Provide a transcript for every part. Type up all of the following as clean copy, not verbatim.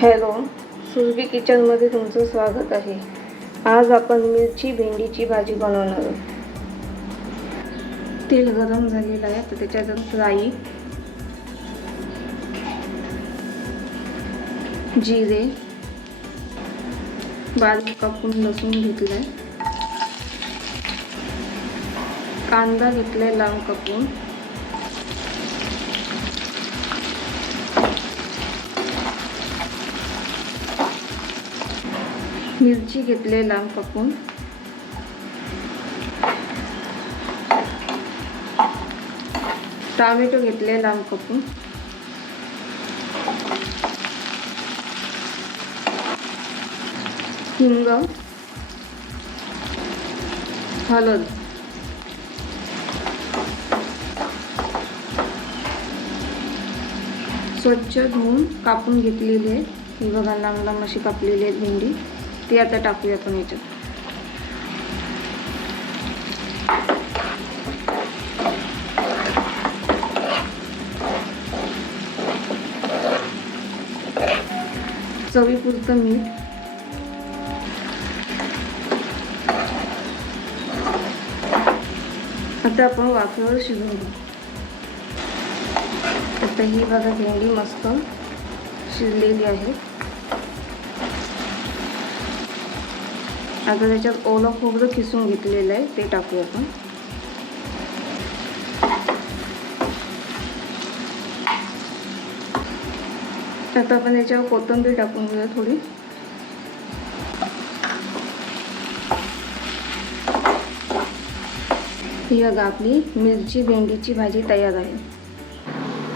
Hello, Surabhi किचनमध्ये तुमचं स्वागत आहे. आज आपण मिरची भेंडीची भाजी बनवणार आहोत. तेल गरम झालेलं आहे तर त्याच्यात राई, जिरे, बारीक कापून लसूण घेतलाय, कांदा घेतलाय लांब कापून, मिरची घेतले लांब कापून, टोमॅटो घेतले लांब कापून, हिंग, हळद, स्वच्छ धुवून कापून घेतलेली आहे. ही बघा लांब लांब अशी कापलेली आहे भेंडी. ती आता टाकूया आपण याच्यात. चवीपुरतं मीठ, आता आपण वाफेवर शिजवून घेऊ. आता ही बघा भेंडी मस्त शिजलेली आहे. आता त्याच्यात ओलं खोबरं किसून घेतलेलं आहे ते टाकूया आपण. आता आपण याच्यावर कोथिंबीर टाकून घेऊया थोडी. ही बघा आपली मिरची भेंडीची भाजी तयार आहे.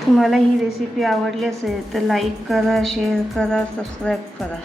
तुम्हाला ही रेसिपी आवडली असेल तर लाईक करा, शेअर करा, सबस्क्राईब करा.